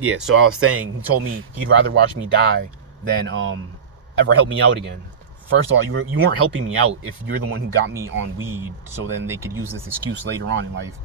Yeah, so I was saying, he told me he'd rather watch me die than ever help me out again. First of all, you weren't helping me out if you're the one who got me on weed, so then they could use this excuse later on in life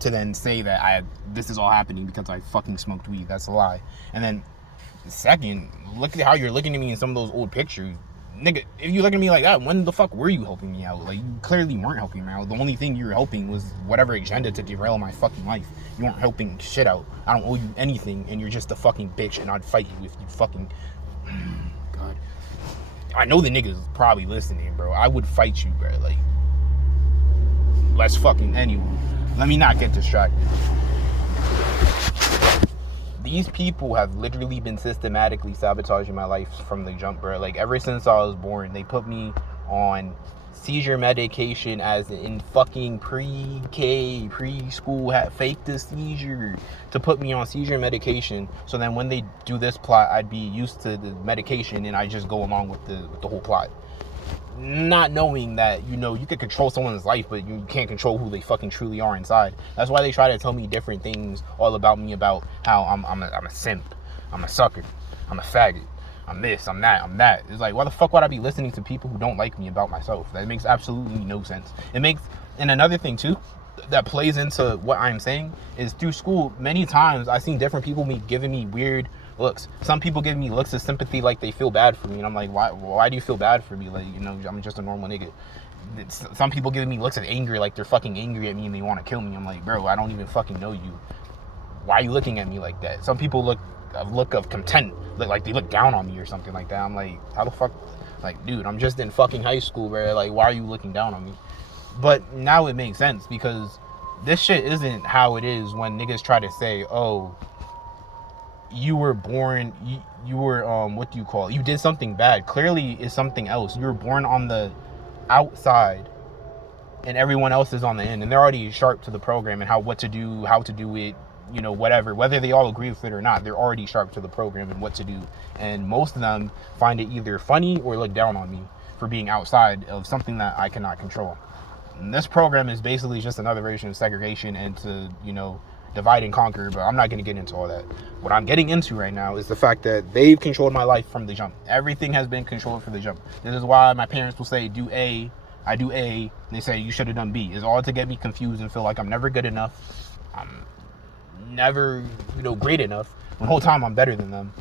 to then say that this is all happening because I fucking smoked weed. That's a lie. And then second, look at how you're looking at me in some of those old pictures. Nigga, if you look at me like that, when the fuck were you helping me out? Like, you clearly weren't helping me out. The only thing you were helping was whatever agenda to derail my fucking life. You weren't helping shit out. I don't owe you anything, and you're just a fucking bitch, and I'd fight you if you fucking... God. I know the niggas probably listening, bro. I would fight you, bro. Like, let's fucking... Anyway, let me not get distracted. These people have literally been systematically sabotaging my life from the jump, bro. Like, ever since I was born, they put me on seizure medication as in fucking pre-K, preschool, faked the seizure to put me on seizure medication. So then when they do this plot, I'd be used to the medication and I just go along with the whole plot. Not knowing that, you know, you can control someone's life, but you can't control who they fucking truly are inside. That's why they try to tell me different things all about me, about how I'm a simp, I'm a sucker, I'm a faggot, I'm this, I'm that. It's like, why the fuck would I be listening to people who don't like me about myself? That makes absolutely no sense. And another thing too, that plays into what I'm saying is through school, many times I've seen different people giving me weird looks. Some people give me looks of sympathy, like they feel bad for me, and I'm like, why do you feel bad for me? Like, you know, I'm just a normal nigga. Some people give me looks of anger, like they're fucking angry at me and they want to kill me. I'm like, bro, I don't even fucking know you. Why are you looking at me like that? Some people look of contempt, like they look down on me or something like that. I'm like, how the fuck? Like, dude, I'm just in fucking high school, bro. Like, why are you looking down on me? But now it makes sense, because this shit isn't how it is when niggas try to say, oh, you were born, you were, what do you call it? You did something bad. Clearly it's something else. You were born on the outside and everyone else is on the end, and they're already sharp to the program and what to do, how to do it, you know, whatever. Whether they all agree with it or not, they're already sharp to the program and what to do. And most of them find it either funny or look down on me for being outside of something that I cannot control. And this program is basically just another version of segregation and to, you know, divide and conquer, but I'm not going to get into all that. What I'm getting into right now is the fact that they've controlled my life from the jump. Everything has been controlled from the jump. This is why my parents will say, do A, I do A, and they say, you should have done B. It's all to get me confused and feel like I'm never good enough. I'm never, you know, great enough. When the whole time I'm better than them.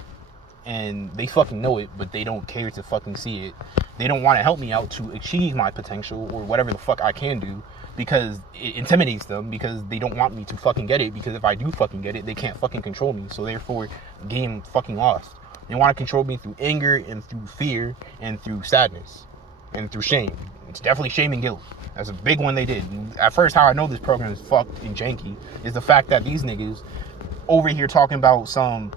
And they fucking know it, but they don't care to fucking see it. They don't want to help me out to achieve my potential or whatever the fuck I can do, because it intimidates them, because they don't want me to fucking get it, because if I do fucking get it, they can't fucking control me. So therefore, game fucking lost. They want to control me through anger and through fear and through sadness and through shame. It's definitely shame and guilt. That's a big one they did. At first, how I know this program is fucked and janky is the fact that these niggas over here talking about some,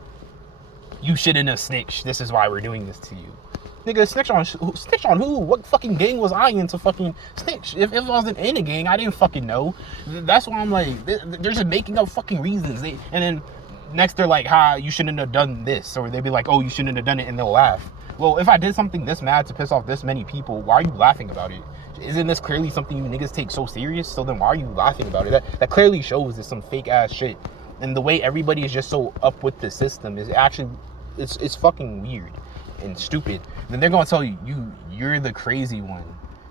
you shouldn't have snitched, this is why we're doing this to you. Nigga, snitch on who? What fucking gang was I in to fucking snitch? If I wasn't in a gang, I didn't fucking know. That's why I'm like, they're just making up fucking reasons. And then next they're like, you shouldn't have done this. Or they'd be like, oh, you shouldn't have done it, and they'll laugh. Well, if I did something this mad to piss off this many people, why are you laughing about it? Isn't this clearly something you niggas take so serious? So then why are you laughing about it? That clearly shows it's some fake ass shit. And the way everybody is just so up with the system is actually, it's fucking weird and stupid. Then they're gonna tell you, you're the crazy one.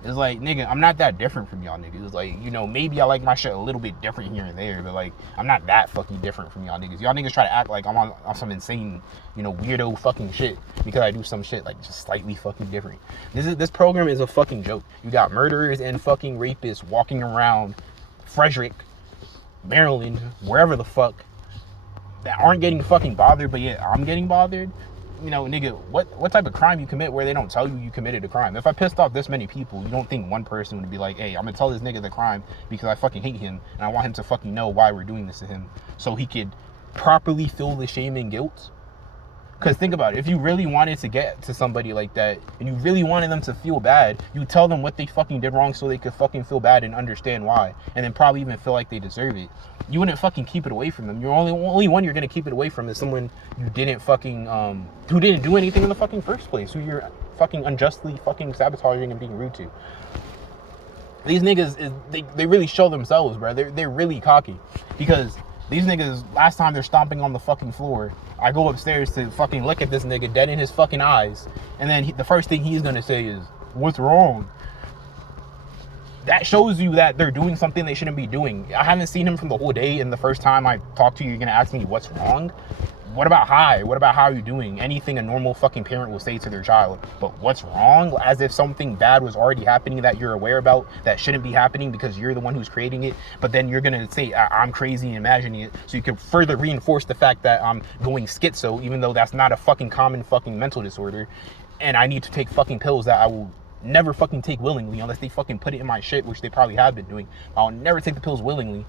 It's like, nigga, I'm not that different from y'all niggas. Like, you know, maybe I like my shit a little bit different here and there, but like, I'm not that fucking different from y'all niggas. Y'all niggas try to act like I'm on some insane, you know, weirdo fucking shit because I do some shit like just slightly fucking different. This program is a fucking joke. You got murderers and fucking rapists walking around Frederick, Maryland, wherever the fuck, that aren't getting fucking bothered, but yet I'm getting bothered. You know, nigga, what type of crime you commit where they don't tell you committed a crime? If I pissed off this many people, you don't think one person would be like, hey, I'm gonna tell this nigga the crime because I fucking hate him and I want him to fucking know why we're doing this to him so he could properly feel the shame and guilt? Because think about it, if you really wanted to get to somebody like that and you really wanted them to feel bad, you tell them what they fucking did wrong so they could fucking feel bad and understand why, and then probably even feel like they deserve it. You wouldn't fucking keep it away from them. You're only one you're gonna keep it away from is someone you didn't fucking who didn't do anything in the fucking first place, who you're fucking unjustly fucking sabotaging and being rude to. These niggas they really show themselves, bro. They're really cocky, because These niggas, last time they're stomping on the fucking floor, I go upstairs to fucking look at this nigga dead in his fucking eyes, and then the first thing he's gonna say is, "What's wrong?" That shows you that they're doing something they shouldn't be doing. I haven't seen him from the whole day, and the first time I talk to you, you're gonna ask me what's wrong? What about hi? What about how are you doing? Anything a normal fucking parent will say to their child. But what's wrong? As if something bad was already happening that you're aware about that shouldn't be happening because you're the one who's creating it. But then you're gonna say I'm crazy and imagining it, so you can further reinforce the fact that I'm going schizo, even though that's not a fucking common fucking mental disorder. And I need to take fucking pills that I will never fucking take willingly unless they fucking put it in my shit, which they probably have been doing. I'll never take the pills willingly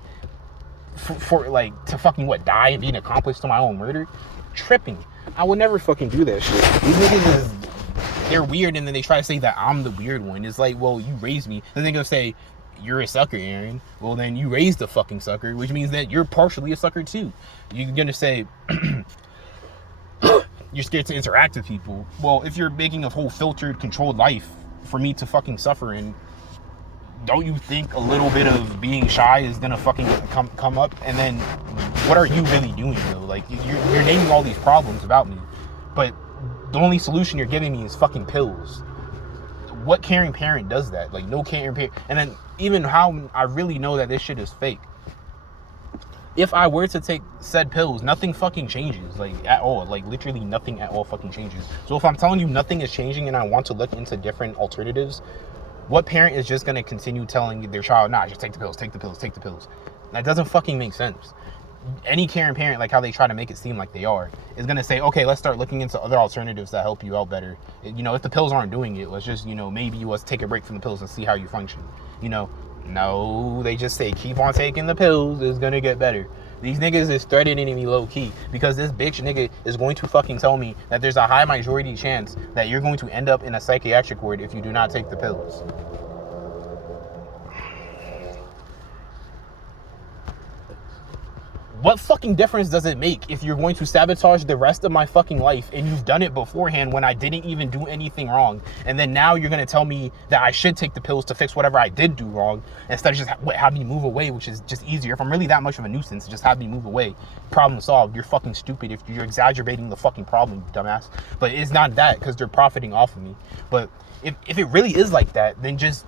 for like to fucking die and be an accomplice to my own murder. Tripping. I would never fucking do that shit. These niggas is, they're weird, and then they try to say that I'm the weird one. It's like, well, you raised me. Then they're gonna say, you're a sucker, Aaron. Well, then you raised a fucking sucker, which means that you're partially a sucker too. You're gonna say you're scared to interact with people. Well, if you're making a whole filtered, controlled life for me to fucking suffer in, don't you think a little bit of being shy is gonna fucking come up? And then what are you really doing though? Like you're naming all these problems about me, but the only solution you're giving me is fucking pills. What caring parent does that? Like no caring parent. And then even how I really know that this shit is fake. If I were to take said pills, nothing fucking changes, like at all. Like literally nothing at all fucking changes. So if I'm telling you nothing is changing and I want to look into different alternatives, what parent is just going to continue telling their child, nah, just take the pills, take the pills, take the pills? That doesn't fucking make sense. Any caring parent, like how they try to make it seem like they are, is going to say, okay, let's start looking into other alternatives that help you out better. You know, if the pills aren't doing it, let's just, you know, maybe let's take a break from the pills and see how you function. You know, no, they just say, keep on taking the pills, it's going to get better. These niggas is threatening me low key because this bitch nigga is going to fucking tell me that there's a high majority chance that you're going to end up in a psychiatric ward if you do not take the pills. What fucking difference does it make if you're going to sabotage the rest of my fucking life and you've done it beforehand when I didn't even do anything wrong, and then now you're going to tell me that I should take the pills to fix whatever I did do wrong instead of just have me move away, which is just easier. If I'm really that much of a nuisance, just have me move away. Problem solved. You're fucking stupid if you're exacerbating the fucking problem, you dumbass. But it's not that because they're profiting off of me. But if it really is like that, then just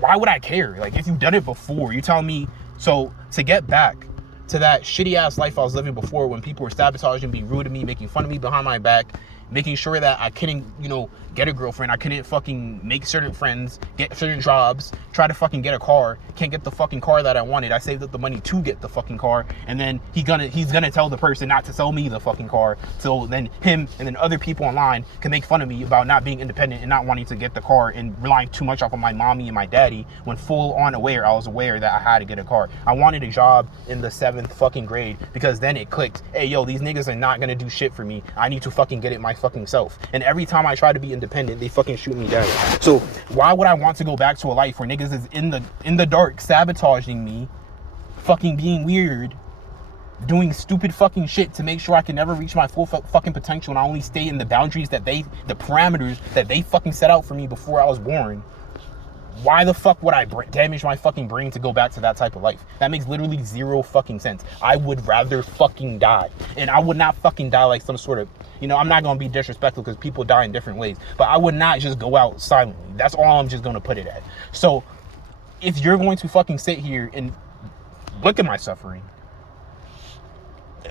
why would I care? Like if you've done it before, you're telling me. So to get back to that shitty ass life I was living before, when people were sabotaging, being rude to me, making fun of me behind my back, making sure that I couldn't, you know, get a girlfriend, I couldn't fucking make certain friends, get certain jobs, try to fucking get a car, can't get the fucking car that I wanted. I saved up the money to get the fucking car, and then he's gonna tell the person not to sell me the fucking car, so then him and then other people online can make fun of me about not being independent and not wanting to get the car and relying too much off of my mommy and my daddy, when full on aware, I was aware that I had to get a car. I wanted a job in the 7th fucking grade because then it clicked, hey yo, these niggas are not gonna do shit for me, I need to fucking get it my fucking self. And every time I try to be independent, they fucking shoot me down. So why would I want to go back to a life where niggas is in the dark sabotaging me, fucking being weird, doing stupid fucking shit to make sure I can never reach my full fucking potential, and I only stay in the boundaries that the parameters that they fucking set out for me before I was born? Why the fuck would I damage my fucking brain to go back to that type of life? That makes literally zero fucking sense. I would rather fucking die. And I would not fucking die like some sort of, you know, I'm not going to be disrespectful because people die in different ways, but I would not just go out silently. That's all I'm just going to put it at. So if you're going to fucking sit here and look at my suffering,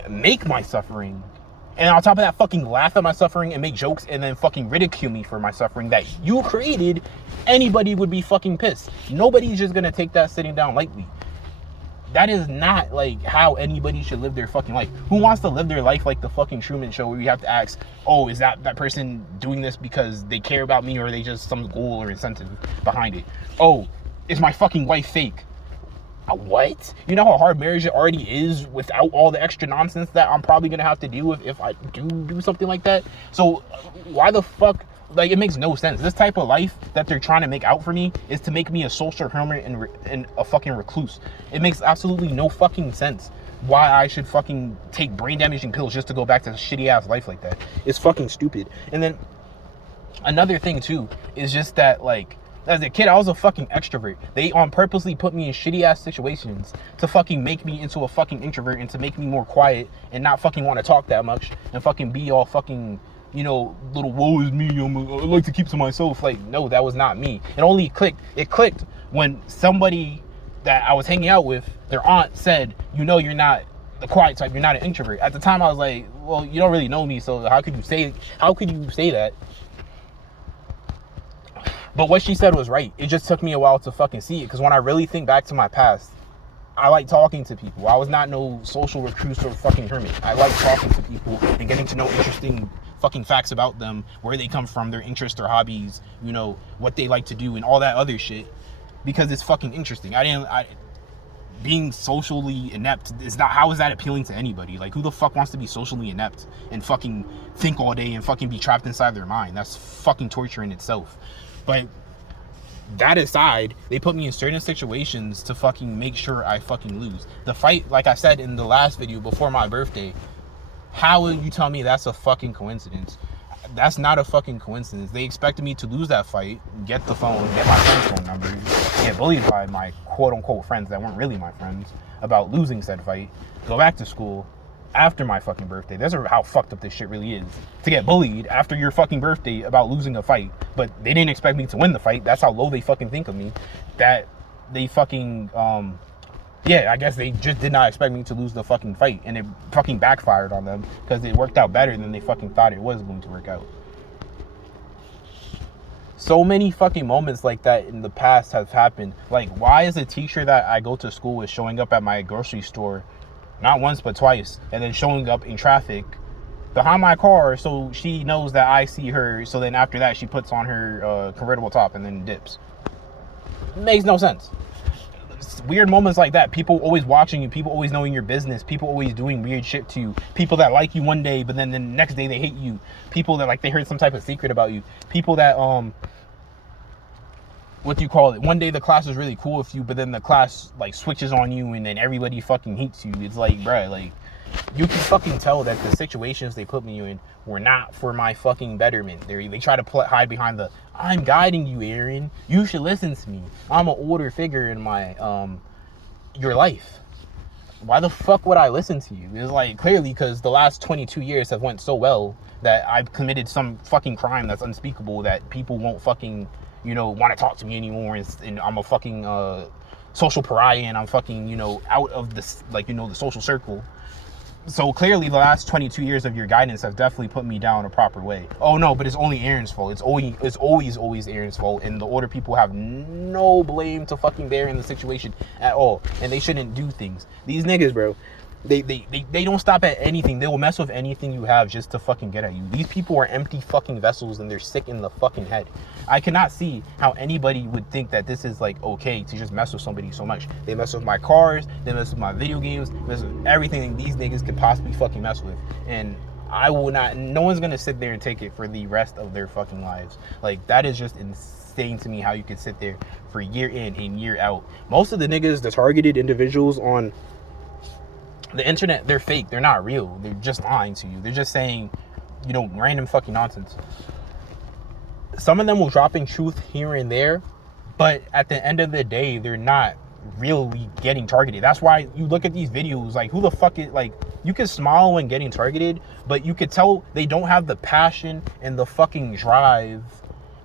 make my suffering, and on top of that fucking laugh at my suffering and make jokes and then fucking ridicule me for my suffering that you created, anybody would be fucking pissed. Nobody's just gonna take that sitting down lightly. That is not like how anybody should live their fucking life. Who wants to live their life like the fucking Truman Show, where you have to ask, oh, is that person doing this because they care about me, or are they just some goal or incentive behind it? Oh, is my fucking wife fake? What? You know how hard marriage already is without all the extra nonsense that I'm probably gonna have to deal with if I do something like that? So why the fuck? Like, it makes no sense. This type of life that they're trying to make out for me is to make me a social hermit and a fucking recluse. It makes absolutely no fucking sense why I should fucking take brain damaging pills just to go back to a shitty ass life like that. It's fucking stupid. And then another thing too is just that, like, As a kid, I was a fucking extrovert. They on purposely put me in shitty ass situations to fucking make me into a fucking introvert and to make me more quiet and not fucking want to talk that much and fucking be all fucking, you know, little woe is me. I like to keep to myself. Like, no, that was not me. It only clicked. It clicked when somebody that I was hanging out with, their aunt said, you know, you're not the quiet type. You're not an introvert. At the time, I was like, well, you don't really know me, so how could you say that? But what she said was right. It just took me a while to fucking see it. Because when I really think back to my past, I like talking to people. I was not no social recluse or fucking hermit. I like talking to people and getting to know interesting fucking facts about them, where they come from, their interests, their hobbies, you know, what they like to do and all that other shit. Because it's fucking interesting. Being socially inept is not, how is that appealing to anybody? Like, who the fuck wants to be socially inept and fucking think all day and fucking be trapped inside their mind? That's fucking torture in itself. But that aside, they put me in certain situations to fucking make sure I fucking lose. The fight, like I said in the last video before my birthday, how will you tell me that's a fucking coincidence? That's not a fucking coincidence. They expected me to lose that fight, get the phone, get my friend's phone number, get bullied by my quote-unquote friends that weren't really my friends about losing said fight, go back to school after my fucking birthday. That's how fucked up this shit really is. To get bullied after your fucking birthday about losing a fight, but they didn't expect me to win the fight. That's how low they fucking think of me. That they fucking, yeah, I guess they just did not expect me to lose the fucking fight, and it fucking backfired on them because it worked out better than they fucking thought it was going to work out. So many fucking moments like that in the past have happened. Like, why is a teacher that I go to school with showing up at my grocery store not once but twice, and then showing up in traffic behind my car so she knows that I see her, so then after that she puts on her convertible top and then dips? It makes no sense. It's weird moments like that. People always watching you, people always knowing your business, people always doing weird shit to you, people that like you one day but then the next day they hate you, people that like they heard some type of secret about you, people that what do you call it? One day the class is really cool with you, but then the class like switches on you and then everybody fucking hates you. It's like, bruh, like, you can fucking tell that the situations they put me in were not for my fucking betterment. They try to hide behind the, I'm guiding you, Aaron. You should listen to me. I'm an older figure in my your life. Why the fuck would I listen to you? It's like, clearly because the last 22 years have went so well that I've committed some fucking crime that's unspeakable that people won't fucking, you know, want to talk to me anymore, and I'm a fucking social pariah, and I'm fucking, you know, out of this, like, you know, the social circle. So clearly the last 22 years of your guidance have definitely put me down a proper way. Oh no, but it's only Aaron's fault. It's always Aaron's fault, and the older people have no blame to fucking bear in the situation at all, and they shouldn't do things. These niggas, bro, they don't stop at anything. They will mess with anything you have just to fucking get at you. These people are empty fucking vessels, and they're sick in the fucking head. I cannot see how anybody would think that this is like okay to just mess with somebody so much. They mess with my cars, they mess with my video games, they mess with everything these niggas could possibly fucking mess with. And I will not, no one's gonna sit there and take it for the rest of their fucking lives. Like, that is just insane to me how you could sit there for year in and year out. Most of the niggas, the targeted individuals on the internet, they're fake. They're not real. They're just lying to you. They're just saying, you know, random fucking nonsense. Some of them will drop in truth here and there, but at the end of the day, they're not really getting targeted. That's why you look at these videos, like, who the fuck is, like, you can smile when getting targeted, but you could tell they don't have the passion and the fucking drive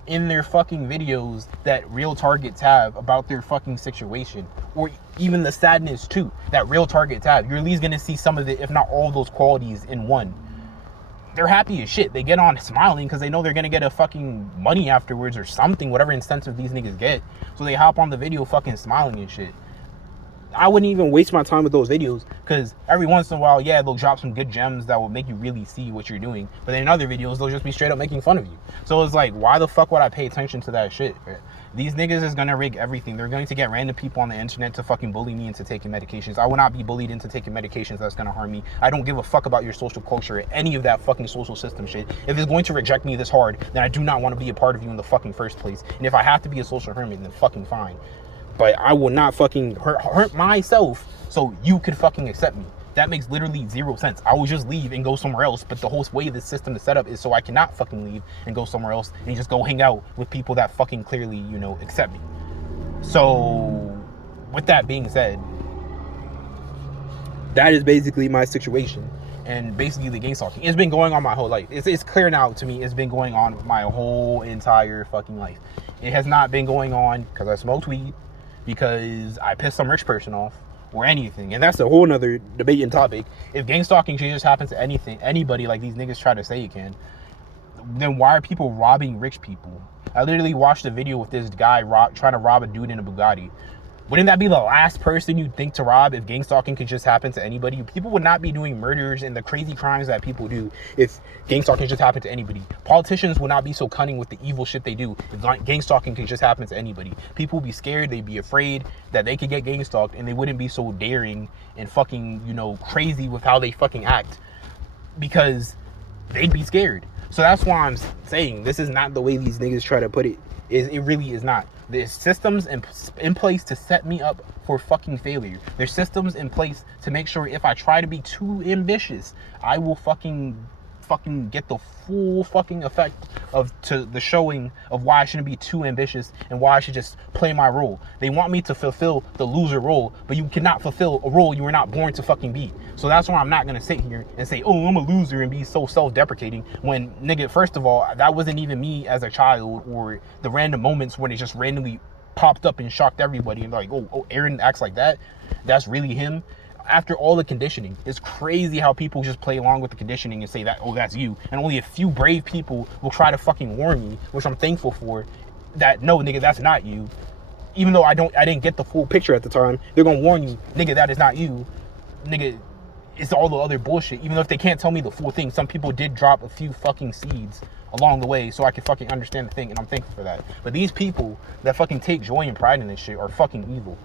in their fucking videos that real targets have about their fucking situation, or even the sadness too that real targets have. You're at least gonna see some of it, if not all those qualities in one. They're happy as shit. They get on smiling because they know they're gonna get a fucking money afterwards or something, whatever incentive these niggas get. So they hop on the video fucking smiling and shit. I wouldn't even waste my time with those videos, because every once in a while, yeah, they'll drop some good gems that will make you really see what you're doing. But then in other videos, they'll just be straight up making fun of you. So it's like, why the fuck would I pay attention to that shit? These niggas is gonna rig everything. They're going to get random people on the internet to fucking bully me into taking medications. I will not be bullied into taking medications that's gonna harm me. I don't give a fuck about your social culture or any of that fucking social system shit. If it's going to reject me this hard, then I do not want to be a part of you in the fucking first place. And if I have to be a social hermit, then fucking fine. But I will not fucking hurt myself so you could fucking accept me. That makes literally zero sense. I will just leave and go somewhere else, but the whole way the system is set up is so I cannot fucking leave and go somewhere else and just go hang out with people that fucking clearly, you know, accept me. So, with that being said, that is basically my situation. And basically the gang stalking, it's been going on my whole life. It's clear now to me, it's been going on my whole entire fucking life. It has not been going on because I smoked weed, because I pissed some rich person off, or anything. And that's a whole nother debate and topic. If gang stalking can just happen to anybody like these niggas try to say it can, then why are people robbing rich people? I literally watched a video with this guy trying to rob a dude in a Bugatti. Wouldn't that be the last person you'd think to rob if gang stalking could just happen to anybody? People would not be doing murders and the crazy crimes that people do if gang stalking just happened to anybody. Politicians would not be so cunning with the evil shit they do if gang stalking could just happen to anybody. People would be scared, they'd be afraid that they could get gang stalked, and they wouldn't be so daring and fucking, you know, crazy with how they fucking act, because they'd be scared. So that's why I'm saying this is not the way these niggas try to put it. It really is not. There's systems in place to set me up for fucking failure. There's systems in place to make sure if I try to be too ambitious, I will fucking get the full fucking effect to the showing of why I shouldn't be too ambitious and why I should just play my role. They want me to fulfill the loser role, but you cannot fulfill a role you were not born to fucking be. So that's why I'm not gonna sit here and say, oh, I'm a loser, and be so self-deprecating when, nigga, first of all, that wasn't even me as a child, or the random moments when it just randomly popped up and shocked everybody and like, oh, Aaron acts like that. That's really him. After all the conditioning, it's crazy how people just play along with the conditioning and say that, oh, that's you. And only a few brave people will try to fucking warn me, which I'm thankful for, that no, nigga, that's not you. Even though I didn't get the full picture at the time, they're gonna warn you, nigga, that is not you. Nigga, it's all the other bullshit. Even though if they can't tell me the full thing, some people did drop a few fucking seeds along the way so I could fucking understand the thing, and I'm thankful for that. But these people that fucking take joy and pride in this shit are fucking evil.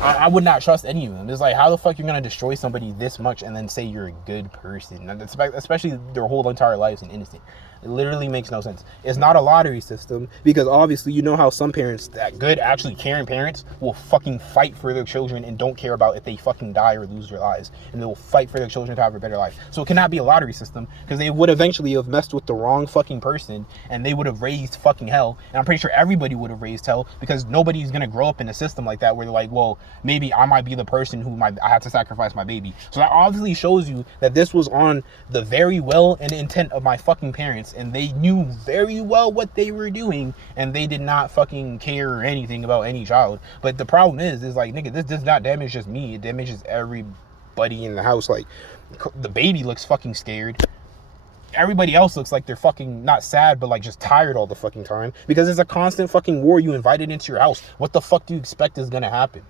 I would not trust any of them. It's like, how the fuck you're gonna destroy somebody this much and then say you're a good person, especially their whole entire lives and innocent. It literally makes no sense. It's not a lottery system, because obviously you know how some parents, that good, actually caring parents, will fucking fight for their children and don't care about if they fucking die or lose their lives, and they will fight for their children to have a better life. So it cannot be a lottery system, because they would eventually have messed with the wrong fucking person and they would have raised fucking hell. And I'm pretty sure everybody would have raised hell, because nobody's gonna grow up in a system like that where they're like, well, maybe I might be the person who I have to sacrifice my baby. So that obviously shows you that this was on the very well and intent of my fucking parents, and they knew very well what they were doing, and they did not fucking care or anything about any child. But the problem is like, nigga, this does not damage just me, it damages everybody in the house. Like, the baby looks fucking scared. Everybody else looks like they're fucking not sad, but like just tired all the fucking time, because it's a constant fucking war you invited into your house. What the fuck do you expect is gonna happen?